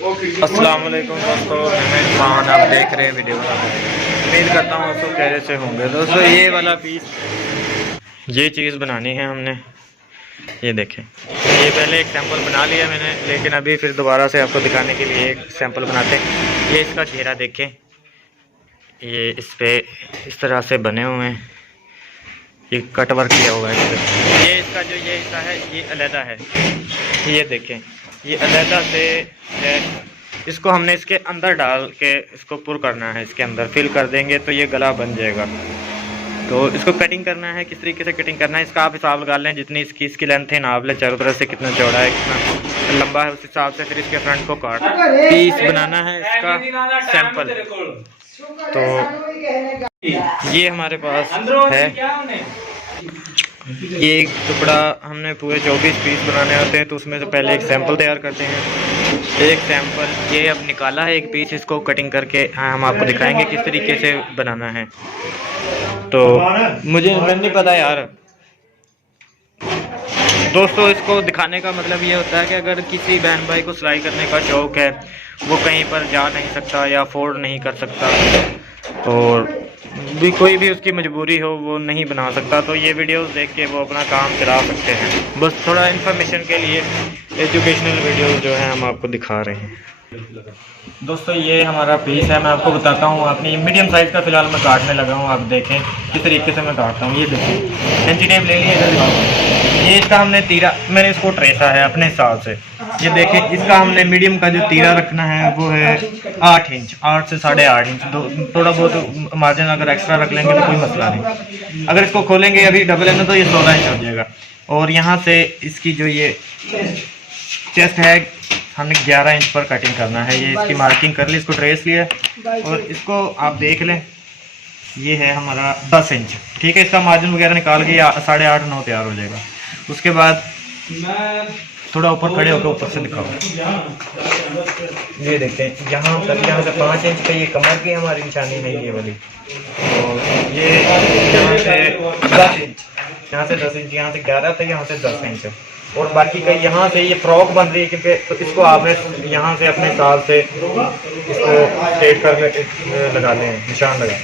अस्सलाम वालेकुम दोस्तों, मैं इरफान, आप देख रहे हैं वीडियो। उम्मीद करता हूँ दोस्तों कैसे से होंगे। दोस्तों ये वाला पीस, ये चीज़ बनानी है हमने। ये देखें, ये पहले एक सैंपल बना लिया मैंने, लेकिन अभी फिर दोबारा से आपको दिखाने के लिए एक सैंपल बनाते हैं। ये इसका घेरा देखें, ये इस पर इस तरह से बने हुए हैं, ये कट वर्क किया हुआ है इस पर। ये इसका जो ये हिस्सा है ये अलहदा है, ये देखें ये अलहदा से है। इसको हमने इसके अंदर डाल के इसको पुर करना है, इसके अंदर फिल कर देंगे तो ये गला बन जाएगा। तो इसको कटिंग करना है, किस तरीके से कटिंग करना है इसका आप हिसाब लगा लें, जितनी इसकी लेंथ है नाप लें, चारों तरफ से कितना चौड़ा है कितना लंबा है, उस हिसाब से फिर इसके फ्रंट को काट पीस बनाना है इसका सैंपल। तो ये हमारे पास है, ये एक टुकड़ा हमने पूरे 24 पीस बनाने होते हैं, तो उसमें से पहले एक सैंपल तैयार करते हैं। एक सैंपल ये अब निकाला है एक पीस, इसको कटिंग करके हम आपको दिखाएंगे किस तरीके से बनाना है। तो मुझे नहीं पता यार दोस्तों, इसको दिखाने का मतलब ये होता है कि अगर किसी बहन भाई को सिलाई करने का शौक़ है, वो कहीं पर जा नहीं सकता या अफोर्ड नहीं कर सकता, और भी कोई भी उसकी मजबूरी हो वो नहीं बना सकता, तो ये वीडियोस देख के वो अपना काम चला सकते हैं। बस थोड़ा इन्फॉर्मेशन के लिए एजुकेशनल वीडियोस जो है हम आपको दिखा रहे हैं। दोस्तों ये हमारा पीस है, मैं आपको बताता हूँ। अपनी मीडियम साइज़ का फ़िलहाल मैं काटने लगा हूँ, आप देखें किस तरीके से मैं काटता हूँ। ये देखें कैंची टेप ले लिए, ये इसका हमने तीरा, मैंने इसको ट्रेसा है अपने हिसाब से। ये देखें इसका हमने मीडियम का जो तीरा रखना है वो है 8 इंच, 8 से 8.5 इंच। थोड़ा बहुत मार्जिन अगर एक्स्ट्रा रख लेंगे तो कोई मसला नहीं। अगर इसको खोलेंगे अभी डबल है ना तो ये 16 इंच हो जाएगा। और यहाँ से इसकी जो ये चेस्ट है हमने 11 इंच पर कटिंग करना है। ये इसकी मार्किंग कर ली, इसको ट्रेस लिया और इसको आप देख लें, ये है हमारा 10 इंच। ठीक है, इसका मार्जिन वगैरह निकाल के 8.5 9 तैयार हो जाएगा। उसके बाद थोड़ा ऊपर खड़े होकर ऊपर से दिखाओ, ये देखते हैं यहाँ तक, यहाँ से 5 इंच पे ये कमर की हमारी निशानी है ये वाली, और ये यहाँ से 10 इंच, यहाँ से 10 इंच, यहाँ से 11 तक, यहाँ से 10 इंच, और बाकी का यहाँ से ये फ्रॉक बन रही है क्योंकि, तो इसको आपने यहाँ से अपने हिसाब से इसको स्ट्रेट कर लगा लें, निशान लगा लें।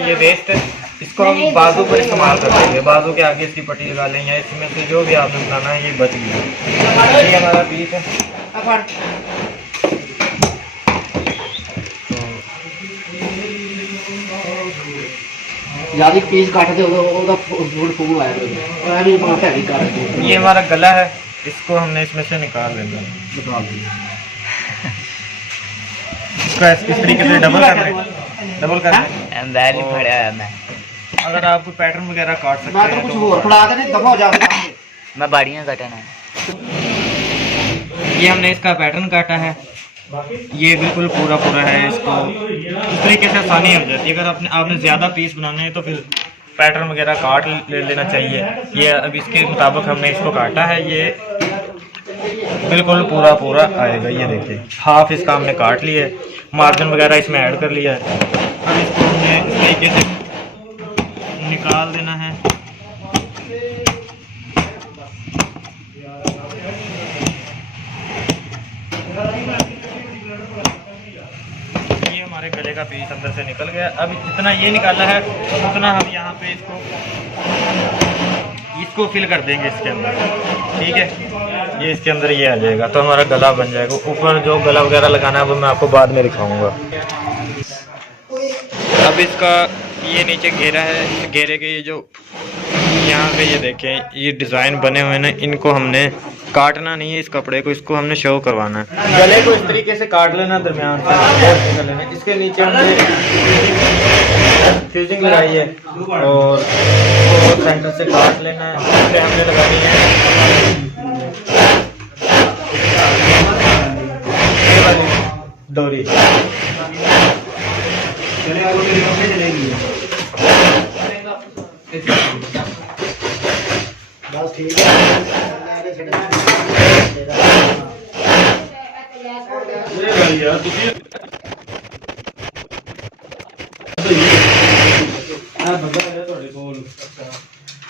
ये वेस्ट है, इसको हम बाजू पर इस्तेमाल कर लेंगे, बाजू के आगे इसकी पट्टी लगा लेंगे, इसमें से जो भी आपने बनाना है ये बच गया। ये हमारा पीस है। यादी पीस काटते होगा फूल आएगा। ये हमारा गला है, इसको हमने इसमें से निकाल लेना है। इसको इस तरीके से डबल कर लें, डबल कर लें। अगर आप कोई पैटर्न वगैरह काट सकते हैं कुछ और थोड़ा आगे दफा हो जाएगा। मैं बाड़ियाँ काटना है। ये हमने इसका पैटर्न काटा है, ये बिल्कुल पूरा पूरा है। इसको इस तरीके से आसानी हो जाती है। अगर आपने ज़्यादा पीस बनाने हैं तो फिर पैटर्न वगैरह काट लेना चाहिए। ये अब इसके मुताबिक हमने इसको काटा है, ये बिल्कुल पूरा पूरा आएगा। ये देखिए हाफ इसका हमने काट लिया है, मार्जिन वगैरह इसमें ऐड कर लिया है। अब इसको हमने इस तरीके से निकाल देना है। ये हमारे गले का पीस अंदर से निकल गया। अब जितना ये निकाला है उतना हम यहाँ पे इसको फिल कर देंगे इसके अंदर। ठीक है, ये इसके अंदर ये आ जाएगा तो हमारा गला बन जाएगा। ऊपर जो गला वगैरह लगाना है वो मैं आपको बाद में दिखाऊंगा। अब इसका ये नीचे घेरा है, घेरे के ये जो यहाँ पे ये देखें ये डिज़ाइन बने हुए हैं ना, इनको हमने काटना नहीं है इस कपड़े को, इसको हमने शो करवाना है। गले को इस तरीके से काट लेना दरमियान से कर लेना। इसके नीचे हमने फ्यूजिंग लगाई है और सेंटर से काट लेना है। इससे हमने लगानी है ये वाली डोरी। बस ठीक है। यार ਤੁਸੀਂ ਆ ਬੰਦਾ ਹੈ ਤੁਹਾਡੇ ਕੋਲ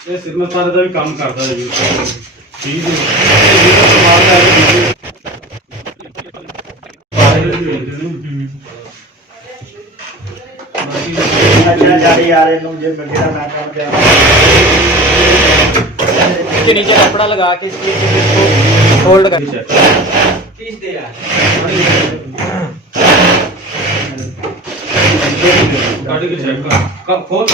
ਇਹ ਸਿਗਨਲ ਸਾਰੇ ਦਾ ਵੀ ਕੰਮ ਕਰਦਾ ਹੈ ਜੀ ਠੀਕ ਹੈ ਇਹ ਜਿਹੜਾ ਸਮਾਨ ਹੈ इसके नीचे कपड़ा लगा के इसको फोल्ड कर खींच दे यार गाड़ी के चेक का खोल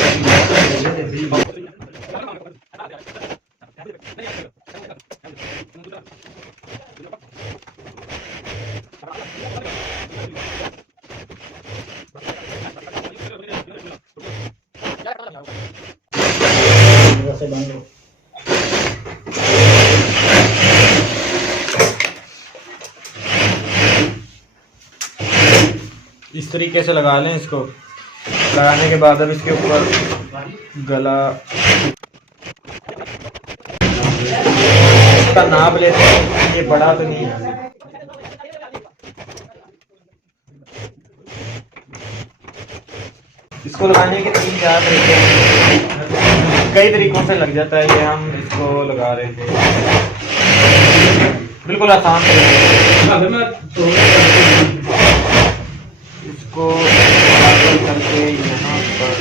इस तरीके से लगा लें इसको। लगाने के बाद अब इसके ऊपर गला इसका नाप लेते हैं, ये बड़ा तो नहीं है। इसको लगाने के 3-4 तरीके हैं, कई तरीकों से लग जाता है। ये हम इसको लगा रहे थे बिल्कुल आसान तरीके इसको करके यहाँ पर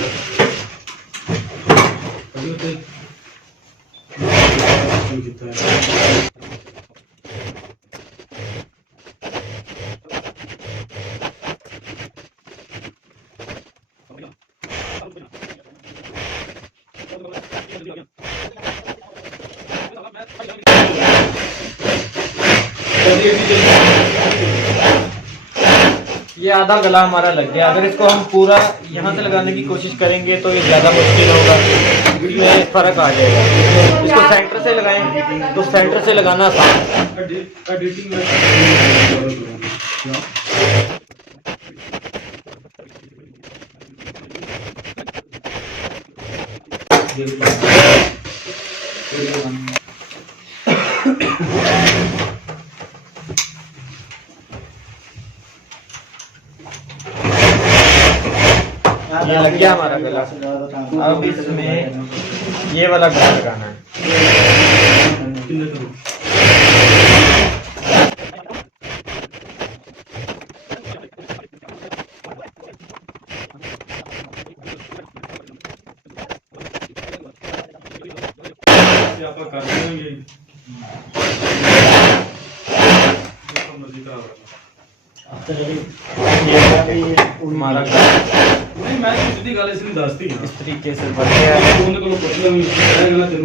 ये आधा गला हमारा लग गया। अगर इसको हम पूरा यहाँ से लगाने की कोशिश करेंगे तो ये ज़्यादा मुश्किल होगा, इसमें फ़र्क आ जाएगा। इसको सेंटर से लगाएं तो सेंटर से लगाना आसान ये लग गया हमारा गला। अब इसमें ये वाला गला लगाना है। ਆਪਾਂ ਕਰ ਦੇਵਾਂਗੇ हमारा गला नहीं मैं सीधी गल इसलिए दसती इस तरीके से बन गया है। ਉਹਨੇ ਕੋਲ ਪੁੱਛ ਲੈਣੀ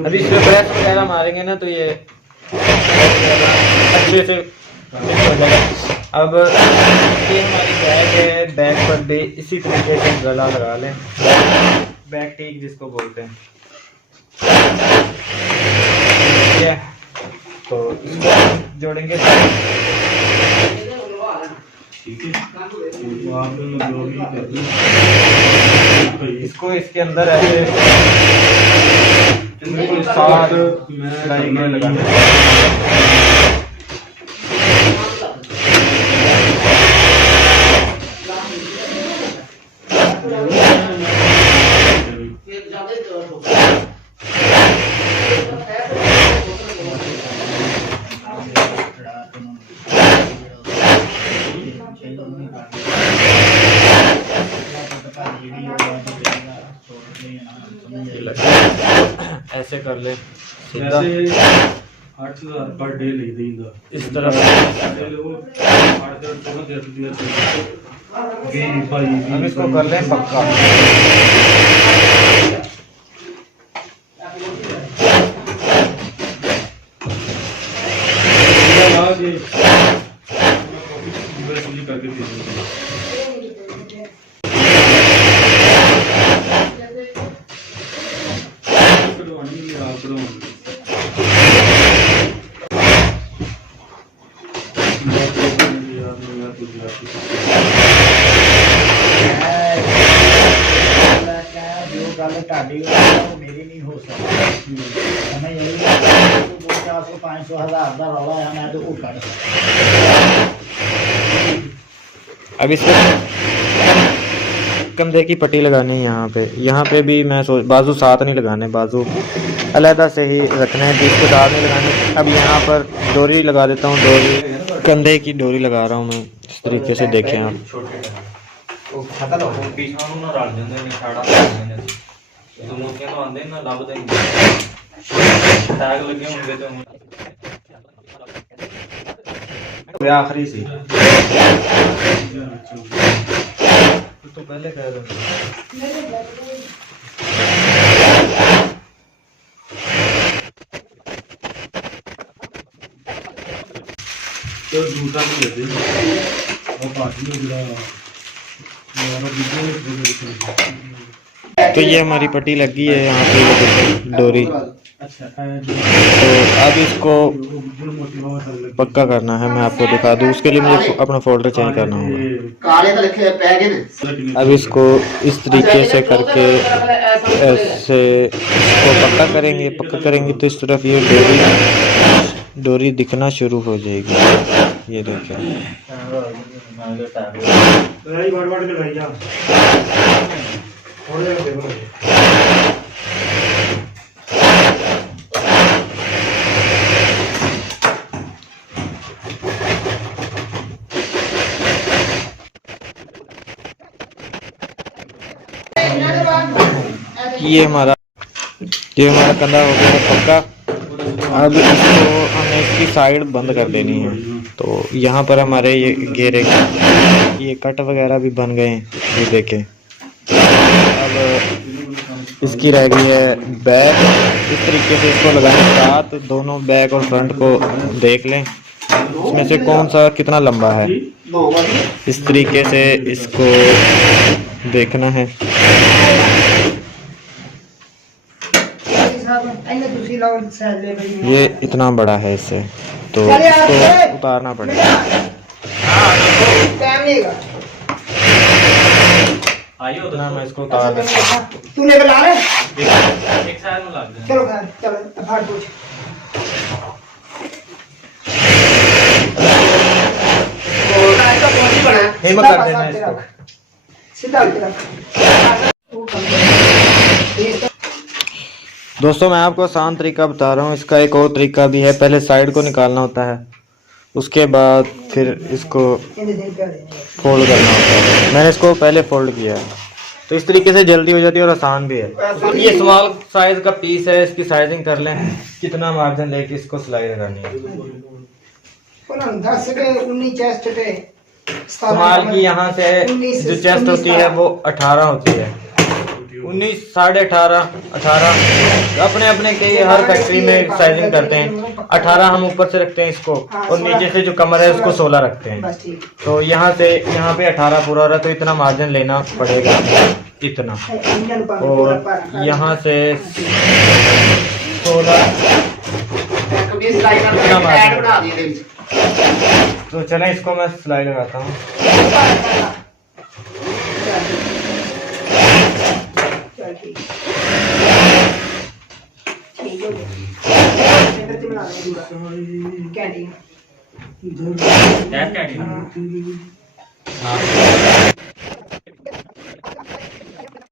अभी इसमें प्रेस वगैरह मारेंगे ना तो ये अच्छे से mix हो जाएगा। अब ये हमारी बैग है, बैग पर भी इसी तरीके से गला लगा लें, बैग टीक जिसको बोलते हैं। ठीक है, तो इसको जोड़ेंगे ठीक है तो आप लोग जो भी कर दो इसको इसके अंदर ऐसे साथ सिलाई में लगा दें। ऐसे कर ले सीधा, ऐसे 8000 पर डे ले देंगे इस तरफ हम इसको कर लें पक्का। करके जो गल मेरी नहीं हो सकती। अब इसको कंधे की पट्टी लगानी है यहाँ पे भी मैं सोच बाजू साथ नहीं लगाने, बाजू अलहदा से ही रखने हैं, बीच को दार नहीं लगाने। अब यहाँ पर डोरी लगा देता हूँ, डोरी कंधे की डोरी लगा रहा हूँ मैं इस तरीके से, देखें आप। आखिरी सी तो पहले कह रहे तो दूसरा नहीं लेते वो पार्टी में गिरा तो ये हमारी पट्टी लगी है यहाँ पे, ये देखो डोरी। तो अब इसको पक्का करना है, मैं आपको दिखा दूँ। उसके लिए मुझे अपना फोल्डर चेंज करना होगा। अब इसको इस तरीके से करके ऐसे इसको पक्का करेंगे तो इस तरफ ये डोरी दिखना शुरू हो जाएगी। ये देखिए, ये हमारा कंधा हो गया पक्का। अब इसको हमें इसकी साइड बंद कर देनी है। तो यहाँ पर हमारे ये घेरे ये कट वगैरह भी बन गए हैं, ये देखें। अब इसकी रह गई है बैक, इस तरीके से इसको लगाने के साथ दोनों बैक और फ्रंट को देख लें, इसमें से कौन सा कितना लंबा है, इस तरीके से इसको देखना है। ये इतना बड़ा है इससे, तो इसको उतारना पड़ेगा। इतना मैं इसको उतार दूंगा। हिम्मत कर देना इसको। दोस्तों मैं आपको आसान तरीका बता रहा हूँ, इसका एक और तरीका भी है। पहले साइड को निकालना होता है, उसके बाद फिर इसको फोल्ड करना होता है। मैंने इसको पहले फोल्ड किया है, तो इस तरीके से जल्दी हो जाती है और आसान भी है। ये स्मॉल साइज का पीस है, इसकी साइजिंग कर लें, कितना मार्जिन लेके इसको सिलाई लगानी है। स्मॉल की यहाँ से जो चेस्ट होती है वो 18 होती है, 19, 18.5, 18 अपने अपने के हर फैक्ट्री में साइजिंग करते हैं। 18 हम ऊपर से रखते हैं इसको, और नीचे से जो कमर है उसको 16 रखते हैं। तो यहाँ से यहाँ पे 18 पूरा हो रहा है, तो इतना मार्जिन लेना पड़ेगा, इतना। और यहाँ से 16 इतना मार्जिन। तो चलें इसको मैं सिलाई लगाता हूँ।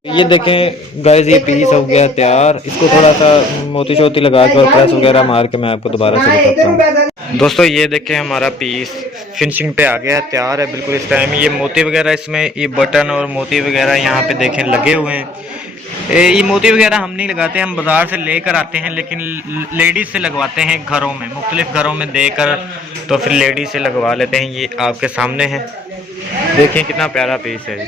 ये देखें गाइस, ये पीस हो गया तैयार। इसको थोड़ा सा मोती शोती लगा के और प्रेस वगैरह मार के मैं आपको दोबारा से बताता हूँ। दोस्तों ये देखें हमारा पीस फिनिशिंग पे आ गया है, तैयार है बिल्कुल। इस टाइम ये मोती वगैरह इसमें ये बटन और मोती वगैरह यहाँ पे देखें लगे हुए हैं। ये मोती वगैरह हम नहीं लगाते, हम बाज़ार से लेकर आते हैं, लेकिन लेडीज़ से लगवाते हैं घरों में, मुख्तलिफ घरों में देकर तो फिर लेडीज़ से लगवा लेते हैं। ये आपके सामने है, देखें कितना प्यारा पीस है।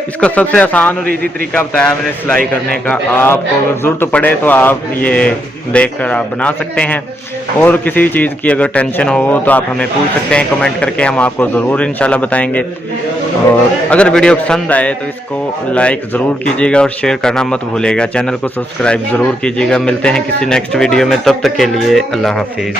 इसका सबसे आसान और इजी तरीका बताया मैंने सिलाई करने का। आपको अगर ज़रूरत पड़े तो आप ये देखकर आप बना सकते हैं, और किसी चीज़ की अगर टेंशन हो तो आप हमें पूछ सकते हैं कमेंट करके, हम आपको ज़रूर इंशाल्लाह बताएंगे। और अगर वीडियो पसंद आए तो इसको लाइक ज़रूर कीजिएगा और शेयर करना मत भूलिएगा। चैनल को सब्सक्राइब ज़रूर कीजिएगा। मिलते हैं किसी नेक्स्ट वीडियो में, तब तक के लिए अल्लाह हाफिज़।